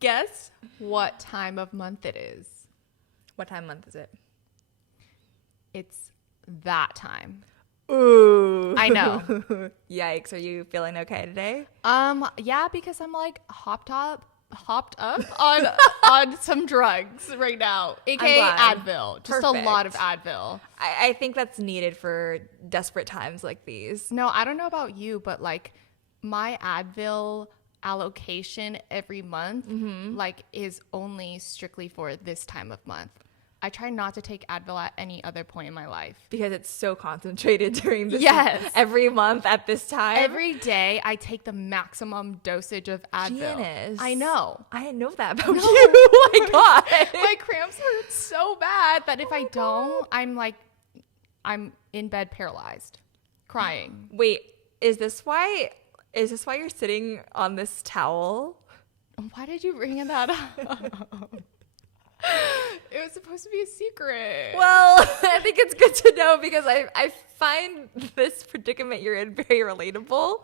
Guess what time of month it is? What time of month is it? It's that time. Ooh. I know. Yikes. Are you feeling okay today? Yeah, because I'm like hopped up on some drugs right now, aka Advil. Just Perfect. a lot of Advil. I think that's needed for desperate times like these. No, I don't know about you, but like my Advil allocation every month like is only strictly for this time of month. I try not to take Advil at any other point in my life. Because it's so concentrated during this every month at this time. Every day I take the maximum dosage of Advil. Janice. I know. I didn't know that about you. Oh my God. My cramps hurt so bad that if I don't, I'm in bed paralyzed, crying. Wait, is this why you're sitting on this towel? Why did you bring that up? It was supposed to be a secret. Well, I think it's good to know because I find this predicament you're in very relatable.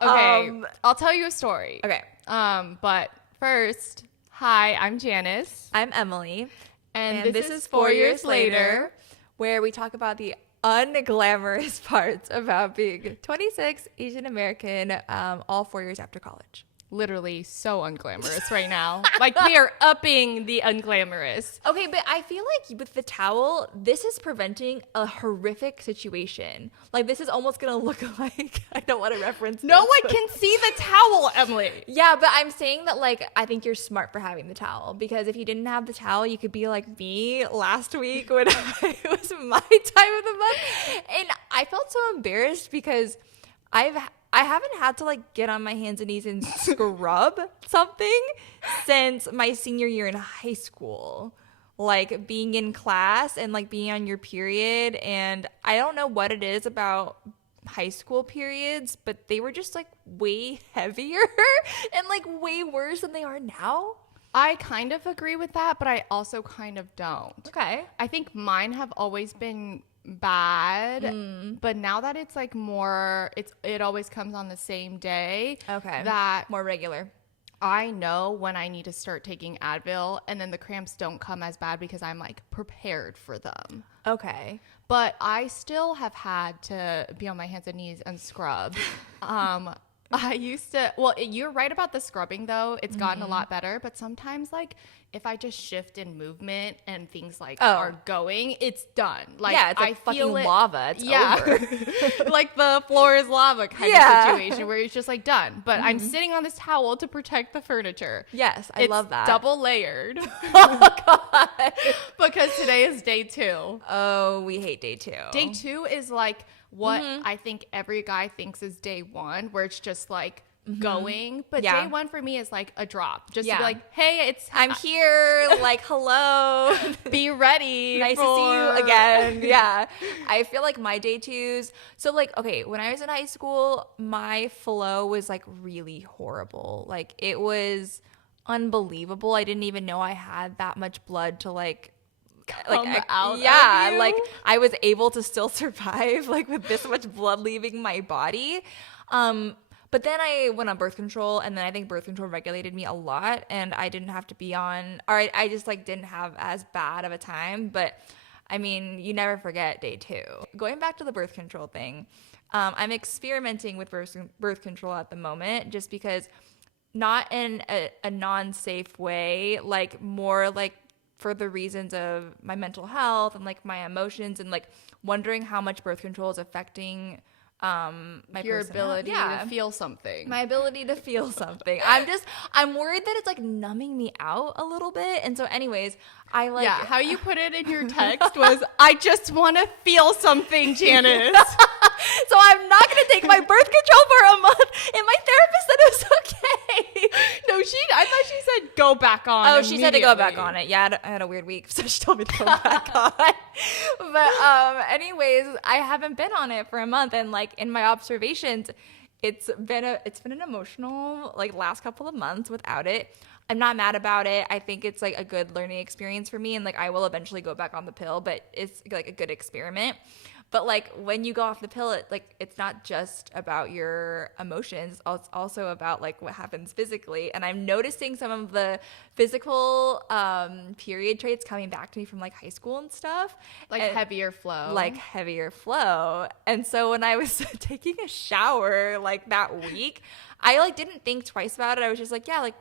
Okay, I'll tell you a story. Okay. But first, hi, I'm Janice. I'm Emily. And this is 4 Years Later, where we talk about the unglamorous parts about being 26, Asian American, all 4 years after college. Literally so unglamorous right now. Like we are upping the unglamorous. Okay, but I feel like with the towel, this is preventing a horrific situation. Like this is almost gonna look like, I don't want to reference No this, one can see the towel, Emily. Yeah, but I'm saying that like I think you're smart for having the towel because if you didn't have the towel, you could be like me last week when it was my time of the month, and I felt so embarrassed because I haven't had to like get on my hands and knees and scrub something since my senior year in high school. Like being in class and like being on your period, and I don't know what it is about high school periods, but they were just like way heavier and like way worse than they are now. I kind of agree with that, but I also kind of don't. Okay. I think mine have always been bad, but now that it's like more, it always comes on the same day. Okay. That more regular. I know when I need to start taking Advil, and then the cramps don't come as bad because I'm like prepared for them. Okay. But I still have had to be on my hands and knees and scrub. I used to, well, you're right about the scrubbing though. It's gotten a lot better, but sometimes like if I just shift in movement and things like are going, it's done. Like yeah, it's like I fucking feel it, lava. It's over. Like the floor is lava kind of situation where it's just like done. But I'm sitting on this towel to protect the furniture. Yes, I love that. Double layered. Oh God. Because today is day 2. Oh, we hate day 2. Day 2 is like what I think every guy thinks is day 1, where it's just like going. But day 1 for me is like a drop. Just to be like, hey, I'm here. Like, hello. Be ready. Nice to see you again. Yeah. I feel like my day 2s. So like, okay, when I was in high school, my flow was like really horrible. Like it was unbelievable. I didn't even know I had that much blood to like out yeah, of you. like I was able to still survive like with this much blood leaving my body. But then I went on birth control, and then I think birth control regulated me a lot, and I didn't have to be on, or I just like didn't have as bad of a time. But I mean, you never forget day 2. Going back to the birth control thing, I'm experimenting with birth control at the moment, just because not in a non-safe way, like more like for the reasons of my mental health and like my emotions and like wondering how much birth control is affecting your ability to feel something. My ability to feel something. I'm worried that it's like numbing me out a little bit. And so anyways, I like how you put it in your text was, I just want to feel something, Janice. So I'm not going to take my birth control for a month. And my therapist said it was okay. No, I thought she said go back on. Oh, she said to go back on it. Yeah, I had a weird week, so she told me to go back on. But anyways, I haven't been on it for a month, and like in my observations, it's been an emotional like last couple of months without it. I'm not mad about it. I think it's like a good learning experience for me, and like I will eventually go back on the pill, but it's like a good experiment. But like when you go off the pill, it's not just about your emotions. It's also about like what happens physically. And I'm noticing some of the physical period traits coming back to me from like high school and stuff. Like heavier flow. Like heavier flow. And so when I was taking a shower like that week, I like didn't think twice about it. I was just like, yeah, like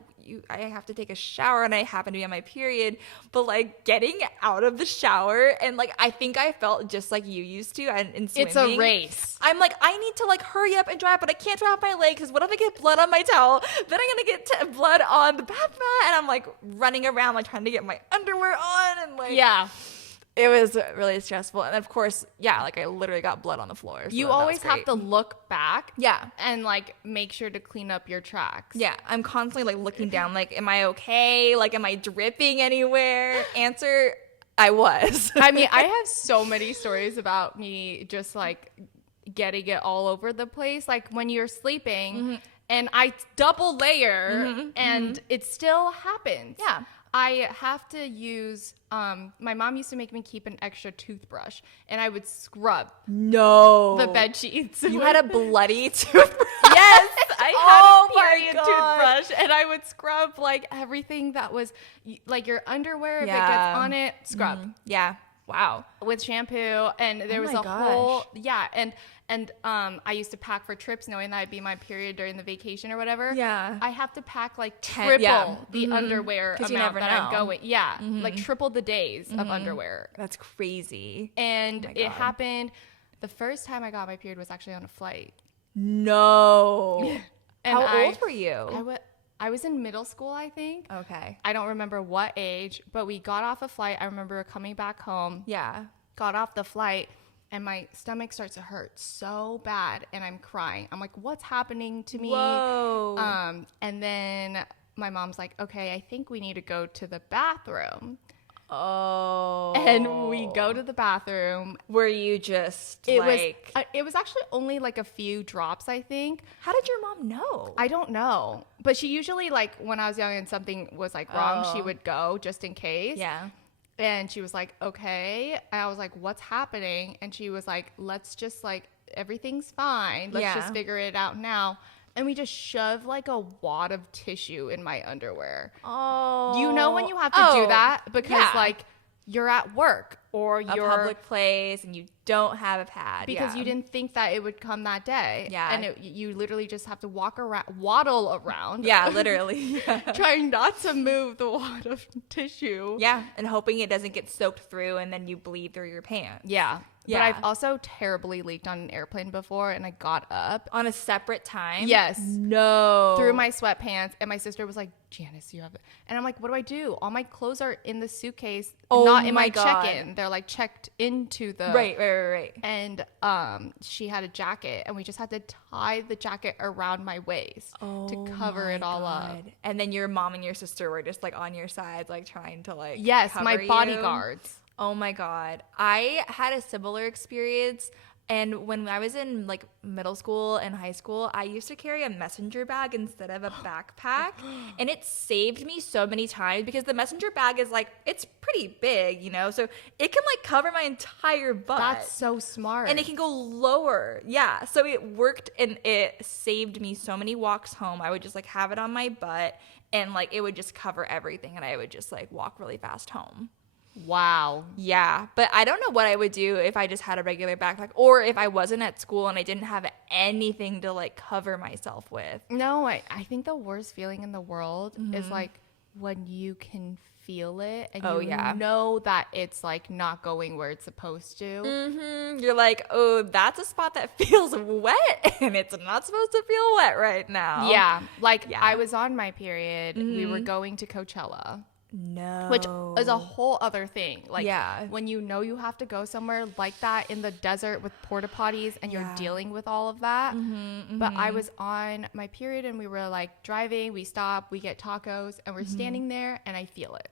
I have to take a shower and I happen to be on my period. But like getting out of the shower and like I think I felt just like you used to in swimming. It's a race. I'm like, I need to like hurry up and dry up, but I can't dry off my leg because what if I get blood on my towel? Then I'm gonna get blood on the bath mat, and I'm like running around like trying to get my underwear on and like yeah. It was really stressful. And of course, yeah, like I literally got blood on the floor. So you always have to look back. Yeah. And like make sure to clean up your tracks. Yeah. I'm constantly like looking down, like, am I okay? Like, am I dripping anywhere? Answer, I was. I mean, I have so many stories about me just like getting it all over the place. Like when you're sleeping and I double layer and it still happens. Yeah. I have to use, my mom used to make me keep an extra toothbrush and I would scrub the bed sheets. You had a bloody toothbrush? Yes, I had a period my God. toothbrush and I would scrub like everything that was like your underwear, if it gets on it, scrub. Yeah. Wow. With shampoo, and there was a whole and I used to pack for trips knowing that I'd be my period during the vacation or whatever. Yeah. I have to pack like triple the underwear amount you never that know. I'm going. Yeah. Like triple the days of underwear. That's crazy. And it happened the first time I got my period was actually on a flight. No. And How old were you? I was in middle school, I think. Okay. I don't remember what age, but we got off a flight. I remember coming back home. Yeah. Got off the flight and my stomach starts to hurt so bad and I'm crying. I'm like, what's happening to me? Whoa. And then my mom's like, okay, I think we need to go to the bathroom. Oh. And we go to the bathroom. Were you just It was actually only like a few drops, I think. How did your mom know? I don't know. But she usually, like, when I was young and something was like wrong, she would go just in case. Yeah. And she was like, okay. And I was like, what's happening? And she was like, let's just like, everything's fine. Let's just figure it out now. And we just shoved like a wad of tissue in my underwear. Oh. You know when you have to do that? Because like you're at work or you're a public place and you don't have a pad. Because you didn't think that it would come that day. Yeah. And you literally just have to waddle around. Yeah, literally. Trying not to move the wad of tissue. Yeah, and hoping it doesn't get soaked through and then you bleed through your pants. Yeah. Yeah. But I've also terribly leaked on an airplane before and I got up. On a separate time? Yes. No. Through my sweatpants and my sister was like, Janice, you have it. And I'm like, what do I do? All my clothes are in the suitcase, not in my check-in. They're like checked into the... Right. And she had a jacket and we just had to tie the jacket around my waist to cover it all up. And then your mom and your sister were just like on your sides, like trying to like Yes, cover my you. bodyguards. Oh my God. I had a similar experience. And when I was in like middle school and high school, I used to carry a messenger bag instead of a backpack. And it saved me so many times because the messenger bag is like, it's pretty big, you know? So it can like cover my entire butt. That's so smart. And it can go lower. Yeah. So it worked and it saved me so many walks home. I would just like have it on my butt and like it would just cover everything. And I would just like walk really fast home. Wow. Yeah, but I don't know what I would do if I just had a regular backpack or if I wasn't at school and I didn't have anything to like cover myself with. No, I think the worst feeling in the world is like when you can feel it and you know that it's like not going where it's supposed to. You're like, oh, that's a spot that feels wet and it's not supposed to feel wet right now. Yeah, like I was on my period. We were going to Coachella. No. Which is a whole other thing. Like when you know you have to go somewhere like that in the desert with porta potties and you're dealing with all of that. But I was on my period and we were like driving, we stop, we get tacos and we're standing there and I feel it.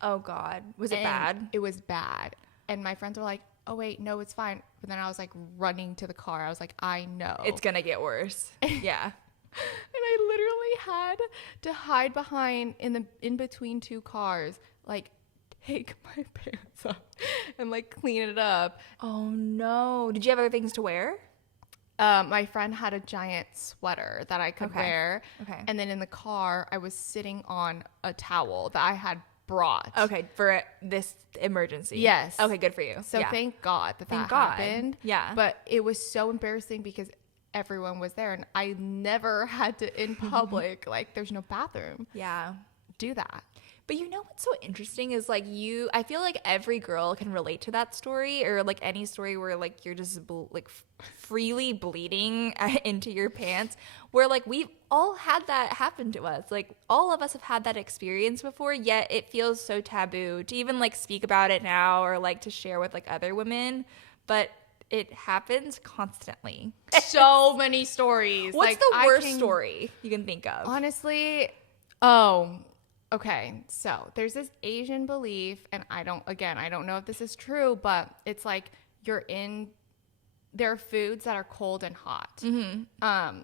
Oh God. Was it bad? It was bad. And my friends were like, oh wait, no, it's fine. But then I was like running to the car. I was like, I know. It's going to get worse. Yeah. And I literally had to hide behind in between two cars, like take my pants off and like clean it up. Oh no. Did you have other things to wear? My friend had a giant sweater that I could wear. Okay. And then in the car, I was sitting on a towel that I had brought. Okay, for this emergency. Yes. Okay, good for you. So yeah. thank God that Thank that God. happened. Yeah. But it was so embarrassing because everyone was there and I never had to, in public, like there's no bathroom, Yeah. do that. But you know what's so interesting is like I feel like every girl can relate to that story, or like any story where like you're just freely bleeding into your pants, where like we've all had that happen to us. Like all of us have had that experience before, yet it feels so taboo to even like speak about it now or like to share with like other women. But it happens constantly. So many stories. What's like, the worst story you can think of? Honestly, okay. So there's this Asian belief, and I don't know if this is true, but it's like there are foods that are cold and hot. Mm-hmm.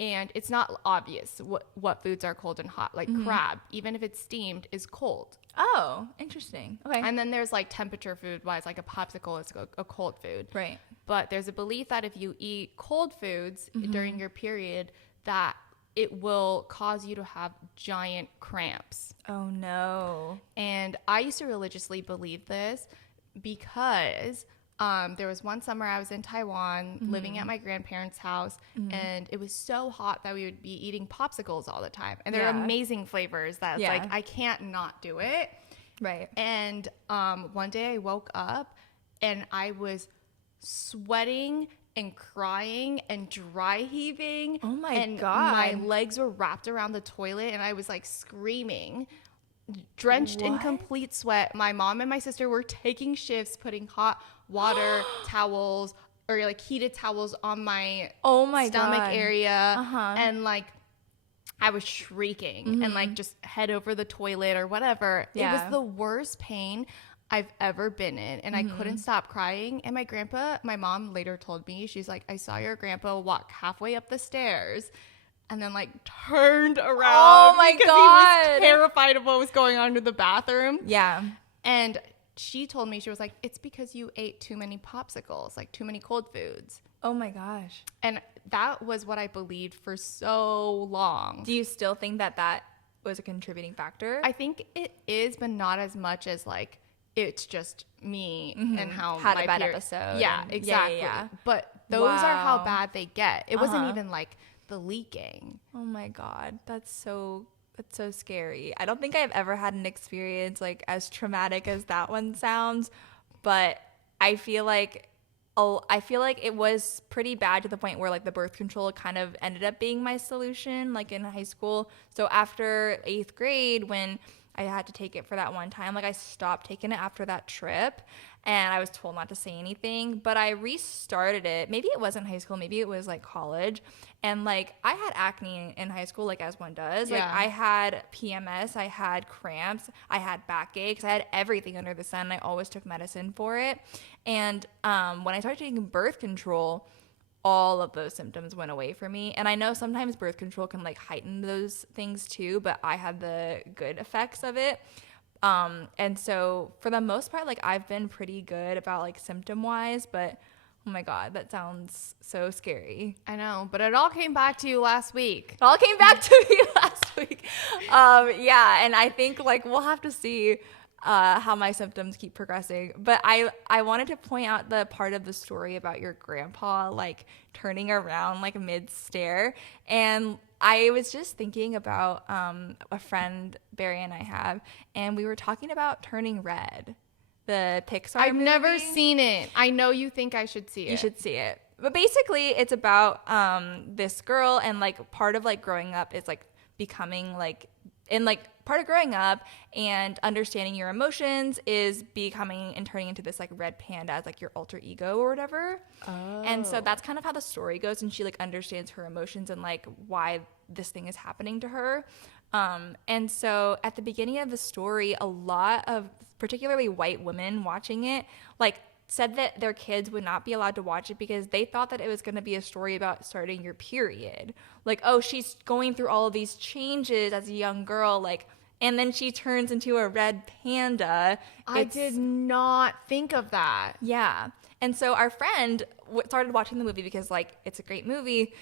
And it's not obvious what foods are cold and hot. Like crab, even if it's steamed, is cold. Oh, interesting. Okay. And then there's like temperature food wise, like a popsicle is a cold food. Right. But there's a belief that if you eat cold foods during your period, that it will cause you to have giant cramps. Oh no. And I used to religiously believe this because there was one summer I was in Taiwan living at my grandparents' house, and it was so hot that we would be eating popsicles all the time. And they're amazing flavors that it's like I can't not do it. Right. And one day I woke up and I was sweating and crying and dry heaving. Oh my and God. My legs were wrapped around the toilet and I was like screaming, drenched in complete sweat. My mom and my sister were taking shifts, putting hot water towels or like heated towels on my stomach God. area. And like I was shrieking and like just head over the toilet or whatever. Yeah. It was the worst pain I've ever been in, and I couldn't stop crying. And my mom later told me, she's like, I saw your grandpa walk halfway up the stairs and then like turned around. Oh my because God. he was terrified of what was going on in the bathroom. Yeah. And she told me, she was like, it's because you ate too many popsicles, like too many cold foods. Oh my gosh. And that was what I believed for so long. Do you still think that was a contributing factor? I think it is, but not as much as like it's just me and how had my a bad episode. Yeah, and- exactly. Yeah. But those are how Wow. bad they get. It wasn't even like the leaking. Oh my God. That's so scary. I don't think I've ever had an experience like as traumatic as that one sounds, but I feel like it was pretty bad to the point where like the birth control kind of ended up being my solution like in high school. So after 8th grade, when I had to take it for that one time, like I stopped taking it after that trip and I was told not to say anything, but I restarted it. Maybe it wasn't high school, maybe it was like college. And like I had acne in high school, like as one does. Like I had PMS, I had cramps, I had backaches, I had everything under the sun. I always took medicine for it. And when I started taking birth control, all of those symptoms went away for me. And I know sometimes birth control can like heighten those things too, but I had the good effects of it. And so for the most part, like I've been pretty good about like symptom wise, but oh my God, that sounds so scary. I know, but it all came back to you last week. It all came back to me last week. Yeah. And I think like we'll have to see how my symptoms keep progressing. But I wanted to point out the part of the story about your grandpa like turning around like mid-stare. And I was just thinking about a friend Barry and I have, and we were talking about Turning Red, the Pixar I've movie. never seen it. I know you think I should see it. You should see it. But basically it's about this girl, and like part of like growing up is like becoming like, and like part of growing up and understanding your emotions is becoming and turning into this like red panda as like your alter ego or whatever. Oh. And so that's kind of how the story goes, and she like understands her emotions and like why this thing is happening to her. And so at the beginning of the story, a lot of particularly white women watching it like said that their kids would not be allowed to watch it because they thought that it was going to be a story about starting your period. Like, oh, she's going through all of these changes as a young girl. Like, and then she turns into a red panda. I did not think of that. Yeah. And so our friend started watching the movie because, like, it's a great movie,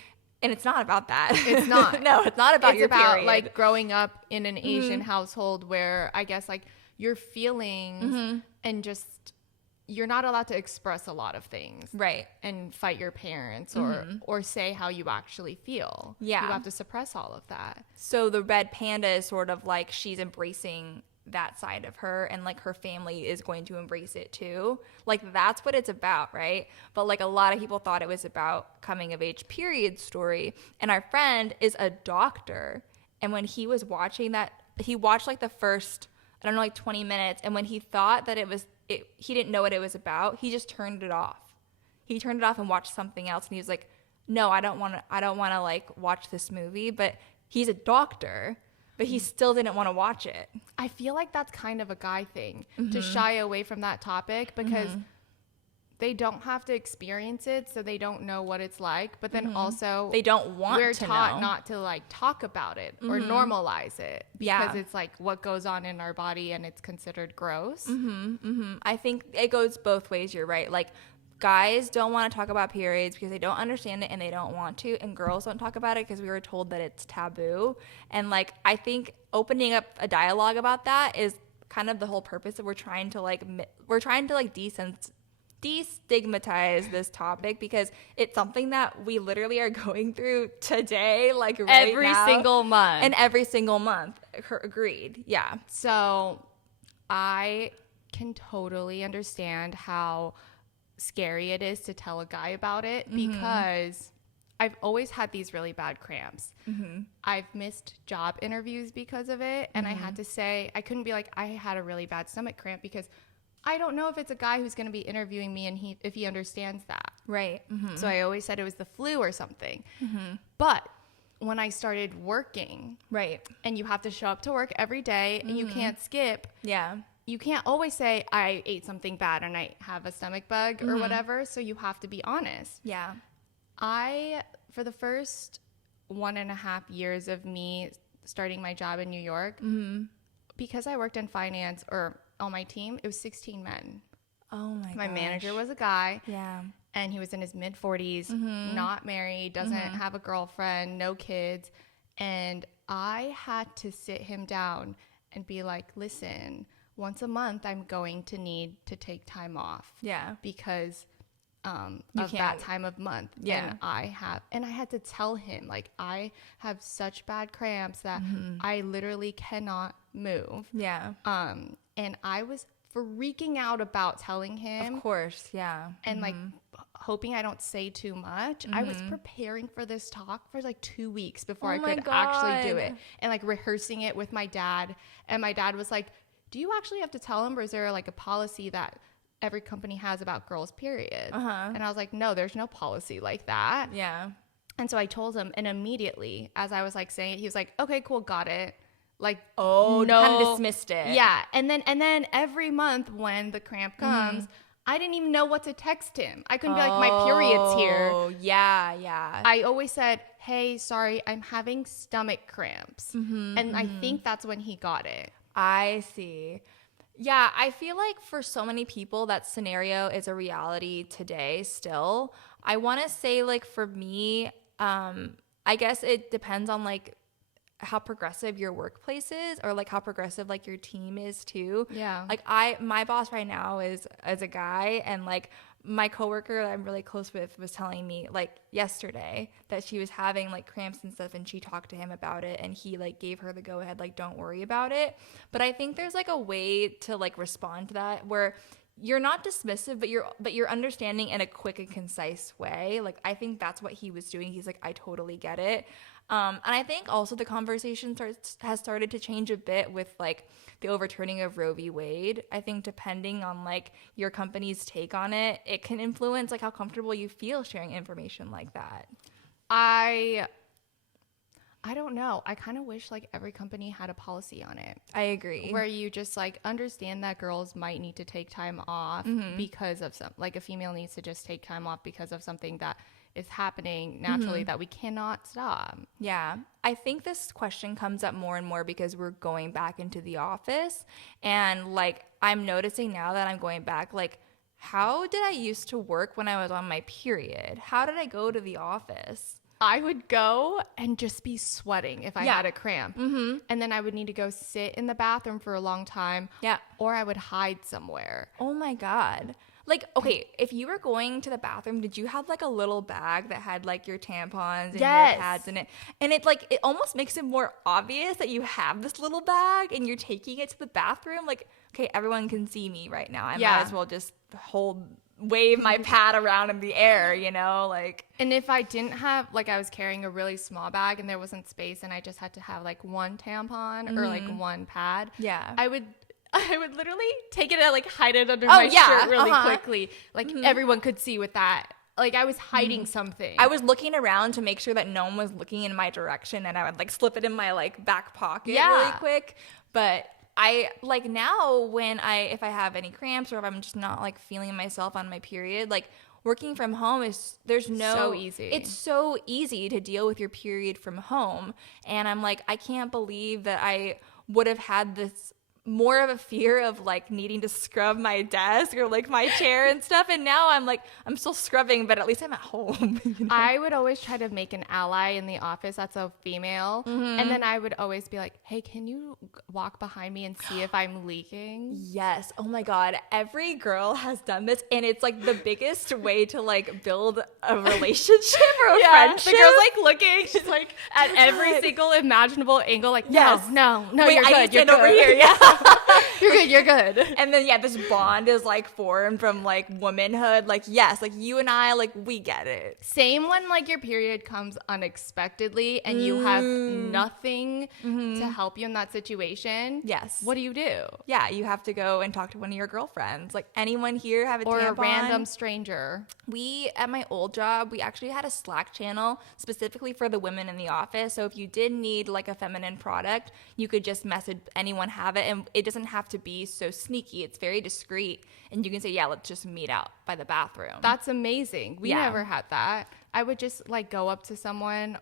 and it's not about that. It's not. No, it's not about your about, period. like, growing up in an Asian household where I guess, like, your feelings and just you're not allowed to express a lot of things. Right. And fight your parents or say how you actually feel. Yeah. You have to suppress all of that. So the red panda is sort of like she's embracing that side of her, and like her family is going to embrace it too. Like that's what it's about, right? But like a lot of people thought it was about coming of age period story. And our friend is a doctor, and when he was watching that, he watched like the first, I don't know, like 20 minutes, and when he thought that he didn't know what it was about, he just turned it off. He turned it off and watched something else, and he was like, no, I don't want to like watch this movie. But he's a doctor, but he still didn't want to watch it. I feel like that's kind of a guy thing to shy away from that topic because they don't have to experience it, so they don't know what it's like. But then also they don't want we're to taught know. not to like talk about it or normalize it because it's like what goes on in our body and it's considered gross. I think it goes both ways. You're right. Like guys don't want to talk about periods because they don't understand it and they don't want to, and girls don't talk about it because we were told that it's taboo. And like I think opening up a dialogue about that is kind of the whole purpose that we're trying to destigmatize this topic, because it's something that we literally are going through today, like right every now, single month. and every single month. Agreed. Yeah. So I can totally understand how scary it is to tell a guy about it because I've always had these really bad cramps. I've missed job interviews because of it, and I had to say, I couldn't be like, I had a really bad stomach cramp, because I don't know if it's a guy who's going to be interviewing me and if he understands that. Right. So I always said it was the flu or something. But when I started working, Right. and you have to show up to work every day and you can't skip, Yeah. you can't always say I ate something bad and I have a stomach bug or whatever. So you have to be honest. Yeah. For the first 1.5 years of me starting my job in New York, because I worked in finance or on my team, it was 16 men. Oh my My manager was a guy. Yeah. And he was in his mid 40s, not married, doesn't have a girlfriend, no kids. And I had to sit him down and be like, listen, once a month, I'm going to need to take time off. Yeah. Because of can't. that time of month. Yeah. And I had to tell him, like, I have such bad cramps that I literally cannot move. Yeah. And I was freaking out about telling him. Of course. Yeah. And like hoping I don't say too much. I was preparing for this talk for like 2 weeks before I could actually do it, and like rehearsing it with my dad. And my dad was like, do you actually have to tell him, or is there like a policy that every company has about girls' periods? And I was like, no, there's no policy like that. Yeah. And so I told him, and immediately as I was like saying it, he was like, okay, cool, got it. Like, no, no, kind of dismissed it. Yeah. And then every month when the cramp comes, I didn't even know what to text him. I couldn't be like, my period's here. Oh, yeah, yeah. I always said, hey, sorry, I'm having stomach cramps. And I think that's when he got it. I see. Yeah, I feel like for so many people, that scenario is a reality today still. I want to say, like, for me, I guess it depends on, like, how progressive your workplace is, or like how progressive like your team is too. Yeah. Like my boss right now is a guy, and like my coworker that I'm really close with was telling me like yesterday that she was having like cramps and stuff, and she talked to him about it, and he like gave her the go ahead, like, don't worry about it. But I think there's like a way to like respond to that where you're not dismissive, but you're understanding in a quick and concise way. Like I think that's what he was doing. He's like, I totally get it. And I think also the conversation has started to change a bit with like the overturning of Roe v. Wade. I think depending on like your company's take on it, it can influence like how comfortable you feel sharing information like that. I don't know. I kind of wish like every company had a policy on it. I agree. Where you just like understand that girls might need to take time off because of a female needs to just take time off because of something that is happening naturally that we cannot stop. Yeah. I think this question comes up more and more because we're going back into the office. And like, I'm noticing now that I'm going back, like, how did I used to work when I was on my period? How did I go to the office? I would go and just be sweating if I had a cramp. And then I would need to go sit in the bathroom for a long time. Yeah. Or I would hide somewhere. Oh my God. Like, okay, if you were going to the bathroom, did you have like a little bag that had like your tampons and your pads in it? And it like, it almost makes it more obvious that you have this little bag and you're taking it to the bathroom. Like, okay, everyone can see me right now. I might as well just wave my pad around in the air, you know, like. And if I didn't have, like, I was carrying a really small bag and there wasn't space and I just had to have like one tampon or like one pad. Yeah. I would literally take it and like hide it under my shirt really quickly. Like everyone could see with that. Like I was hiding something. I was looking around to make sure that no one was looking in my direction, and I would like slip it in my like back pocket really quick. But I like now when if I have any cramps or if I'm just not like feeling myself on my period, like working from home so easy. It's so easy to deal with your period from home. And I'm like, I can't believe that I would have had this more of a fear of like needing to scrub my desk or like my chair and stuff. And now I'm like, I'm still scrubbing, but at least I'm at home. You know? I would always try to make an ally in the office that's a female. And then I would always be like, hey, can you walk behind me and see if I'm leaking? Yes. Oh my God. Every girl has done this. And it's like the biggest way to like build a relationship or a friendship. The girl's like looking. She's like at every single imaginable angle. Like, no, wait, you're good. You're good. Over here. Yeah. You're good. And then this bond is like formed from like womanhood. Like, yes, like you and I, like we get it. Same when like your period comes unexpectedly and you have nothing to help you in that situation. Yes. What do you do? Yeah, you have to go and talk to one of your girlfriends. Like, anyone here have a or tampon? A random stranger. We, at my old job, we actually had a Slack channel specifically for the women in the office. So if you did need like a feminine product, you could just message anyone have it. And it doesn't have to be so sneaky. It's very discreet. And you can say, yeah, let's just meet out by the bathroom. That's amazing. We never had that. I would just like go up to someone.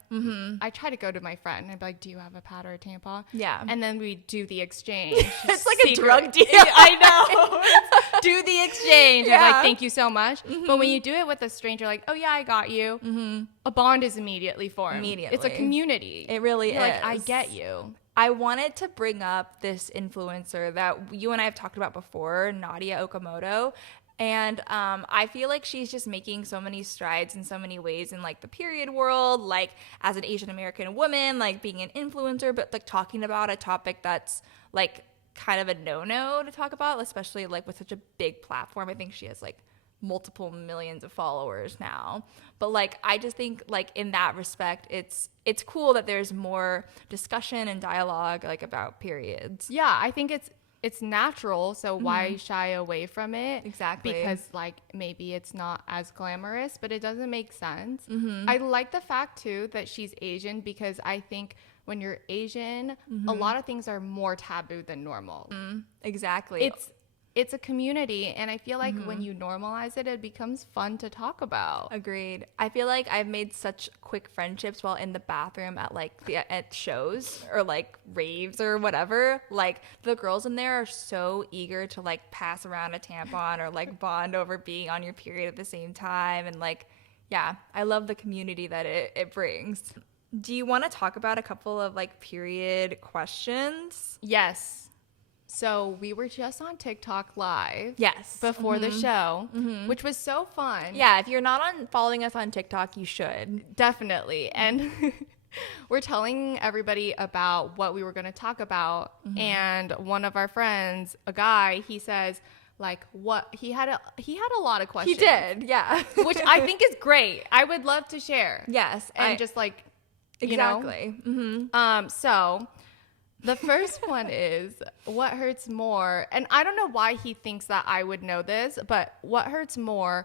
I try to go to my friend. I'd be like, do you have a pad or a tampon? Yeah. And then we do the exchange. It's like a drug deal. I know. Do the exchange. Yeah. I'm like, thank you so much. But when you do it with a stranger, like, oh yeah, I got you. A bond is immediately formed. Immediately. It's a community. It really is. Like, I get you. I wanted to bring up this influencer that you and I have talked about before, Nadia Okamoto. And I feel like she's just making so many strides in so many ways in like the period world, like as an Asian American woman, like being an influencer, but like talking about a topic that's like kind of a no-no to talk about, especially like with such a big platform. I think she has like multiple millions of followers now. But like I just think like in that respect, it's cool that there's more discussion and dialogue like about periods. Yeah, I think it's natural, so why shy away from it? Exactly. Because like maybe it's not as glamorous, but it doesn't make sense. I like the fact too that she's Asian, because I think when you're Asian, a lot of things are more taboo than normal. Exactly. It's a community, and I feel like when you normalize it, it becomes fun to talk about. Agreed. I feel like I've made such quick friendships while in the bathroom at like at shows or like raves or whatever. Like the girls in there are so eager to like pass around a tampon or like bond over being on your period at the same time. And like, yeah, I love the community that it brings. Do you want to talk about a couple of like period questions? Yes. So we were just on TikTok live. Yes. Before the show, which was so fun. Yeah, if you're not following us on TikTok, you should. Definitely. And we're telling everybody about what we were going to talk about. And one of our friends, a guy, he says, like, what he had a lot of questions. He did, yeah. Which I think is great. I would love to share. Yes. And just like, exactly. You know? So the first one is, what hurts more? And I don't know why he thinks that I would know this, but what hurts more,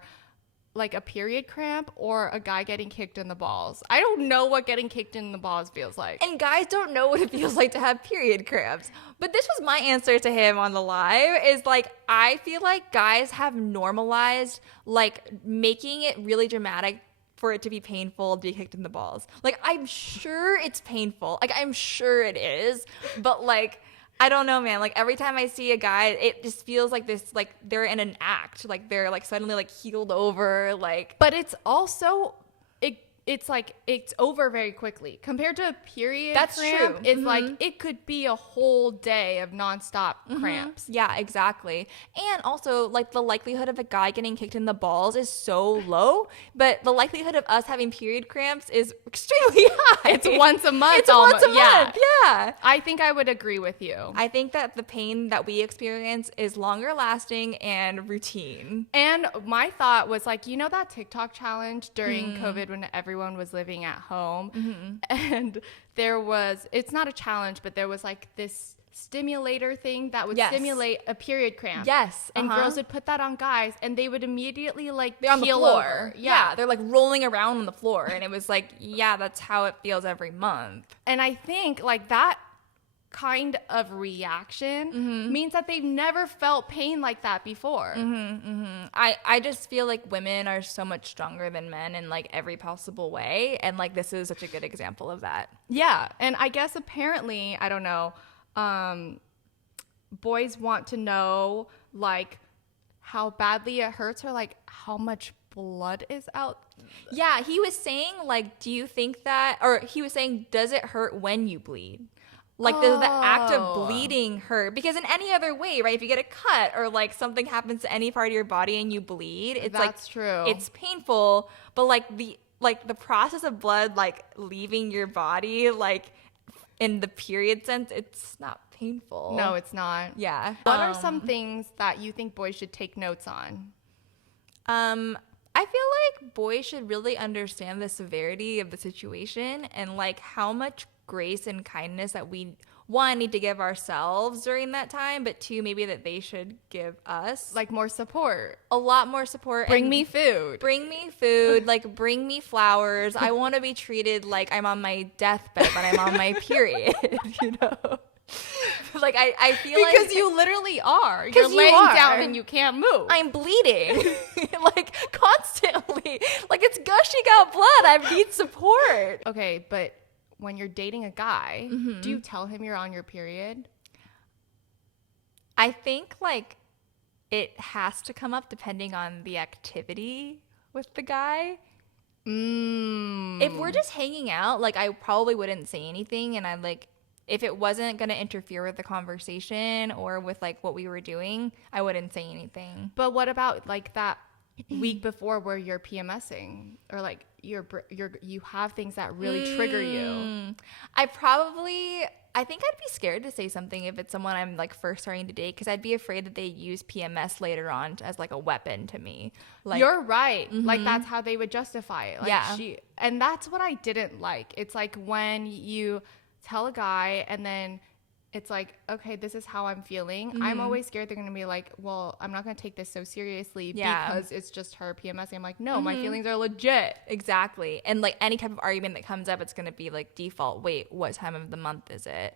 like a period cramp or a guy getting kicked in the balls? I don't know what getting kicked in the balls feels like. And guys don't know what it feels like to have period cramps. But this was my answer to him on the live, is like, I feel like guys have normalized like making it really dramatic for it to be painful to be kicked in the balls. Like, I'm sure it's painful. Like, I'm sure it is. But, like, I don't know, man. Like, every time I see a guy, it just feels like this, like, they're in an act. Like, they're, like, suddenly, like, healed over, like. But it's also, it's like, it's over very quickly. Compared to a period That's cramp, true. it's like, it could be a whole day of nonstop cramps. Yeah, exactly. And also, like, the likelihood of a guy getting kicked in the balls is so low, but the likelihood of us having period cramps is extremely high. It's once a month. It's once a month, yeah. I think I would agree with you. I think that the pain that we experience is longer lasting and routine. And my thought was like, you know that TikTok challenge during COVID when everyone was living at home? And there was, it's not a challenge, but there was like this stimulator thing that would stimulate a period cramp. Yes. And girls would put that on guys and they would immediately like they're on the keel floor. over. Yeah, they're like rolling around on the floor. And it was like, yeah, that's how it feels every month. And I think like that kind of reaction means that they've never felt pain like that before. I just feel like women are so much stronger than men in like every possible way, and like this is such a good example of that. Yeah, and I guess apparently, I don't know, boys want to know like how badly it hurts or like how much blood is out. Yeah, he was saying like, do you think that, or he was saying, does it hurt when you bleed? Like, does the act of bleeding hurt? Because in any other way, right? If you get a cut or like something happens to any part of your body and you bleed, it's That's true. It's painful, but like the process of blood like leaving your body, like in the period sense, it's not painful. No, it's not. Yeah. What are some things that you think boys should take notes on? I feel like boys should really understand the severity of the situation and like how much grace and kindness that we, one, need to give ourselves during that time, but two, maybe that they should give us. Like more support. A lot more support. Bring me food. Bring me food. Like, bring me flowers. I want to be treated like I'm on my deathbed, but I'm on my period, you know? Like, I feel like... Because you literally are. You're laying down and you can't move. I'm bleeding. Like, constantly. Like, it's gushing out blood. I need support. Okay, but when you're dating a guy, do you tell him you're on your period? I think, like, it has to come up depending on the activity with the guy. If we're just hanging out, like, I probably wouldn't say anything, and I, like... If it wasn't going to interfere with the conversation or with, like, what we were doing, I wouldn't say anything. But what about, like, that week before where you're PMSing or, like, you have things that really trigger you? I think I'd be scared to say something if it's someone I'm, like, first starting to date because I'd be afraid that they use PMS later on as, like, a weapon to me. Like, you're right. Like, that's how they would justify it. Like, yeah. And that's what I didn't like. It's like when you... tell a guy and then it's like, okay, this is how I'm feeling. I'm always scared they're going to be like, well, I'm not going to take this so seriously because it's just her PMS. I'm like, no, my feelings are legit. Exactly. And like any type of argument that comes up, it's going to be like default. Wait, what time of the month is it?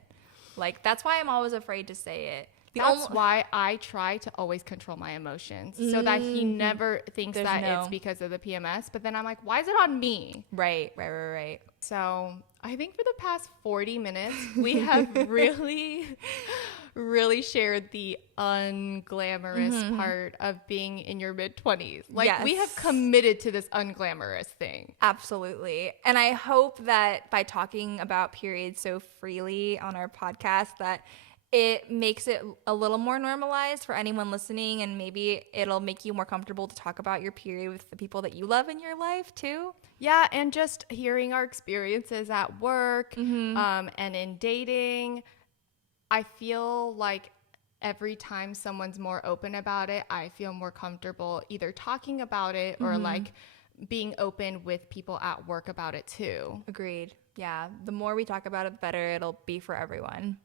Like, that's why I'm always afraid to say it. That's why I try to always control my emotions so that he never thinks it's because of the PMS. But then I'm like, why is it on me? Right. So I think for the past 40 minutes, we have really, really shared the unglamorous part of being in your mid-20s. Like, we have committed to this unglamorous thing. Absolutely. And I hope that by talking about periods so freely on our podcast that it makes it a little more normalized for anyone listening, and maybe it'll make you more comfortable to talk about your period with the people that you love in your life too. Yeah, and just hearing our experiences at work and in dating, I feel like every time someone's more open about it, I feel more comfortable either talking about it or like being open with people at work about it too. Agreed. Yeah, the more we talk about it, the better it'll be for everyone.